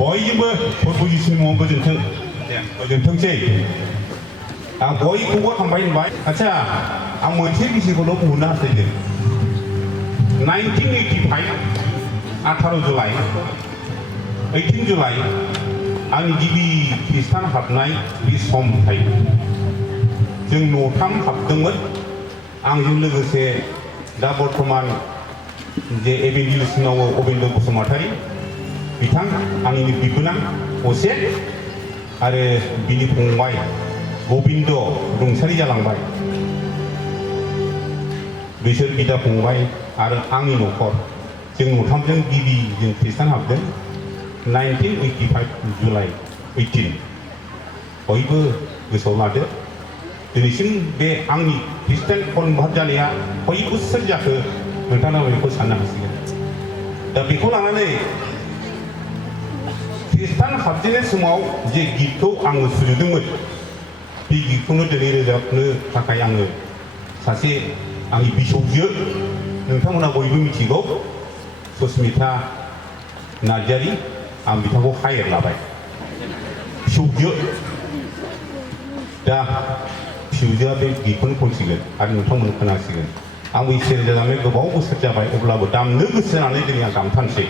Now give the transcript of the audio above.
बयबो फोरबोनि मुङाव गोजोनथोंसै आं बयखौबो हामबाय होनबाय आच्छा आं मोनसे बिषयखौल' बुंनो हास्थायदों 1985 18 जुलाइ 18 जुलाइ आंनि गिबि खृष्टान हाबनाय बे सम थायो जों न'थाम हाबदोंमोन आंजों लोगोसे दा बर्थमान जे एभेन्जेलिस्ट मावो अबिन्द बसुमतारी बिथां आंनि बिबोनां असे आरो बिनि फंबाय गबिन्द रुंसारि जालांबाय बिसोर बिदा फंबाय आरो आंनि न'खर जों न'थामजों गिबि जों खृष्टान हाबदों 1985 जुलाइ 18 बयबो गोसोआव लादो दिनैसिम बे आंनि खृष्टान कनभार्ट जानाया खय बोसोर जाखो नोंथाङा बेखौ साननो हासिगोन दा बेखौ लानानै खृष्टान हाबजेननाय समाव जे गितखौ आङो सुजुदोंमोन बे गितखौनो दिनै रोजाबनो थाखाय आङो सासे आंनि बिसौजो नोंथांमोना बयबो मिथिगौ सुस्मिता नार्जारी आं बिथांखौ हायर लाबाय फिसौजो दा फिसौजोआ बे गितखौनो खनसिगोन आरो नोंथांमोन खोनासिगोन आंबो इसोर जानानै गोबाव बोसोर जाबाय अब्लाबो दामनो गोसो जानानै दिनै आं दामथारनोसै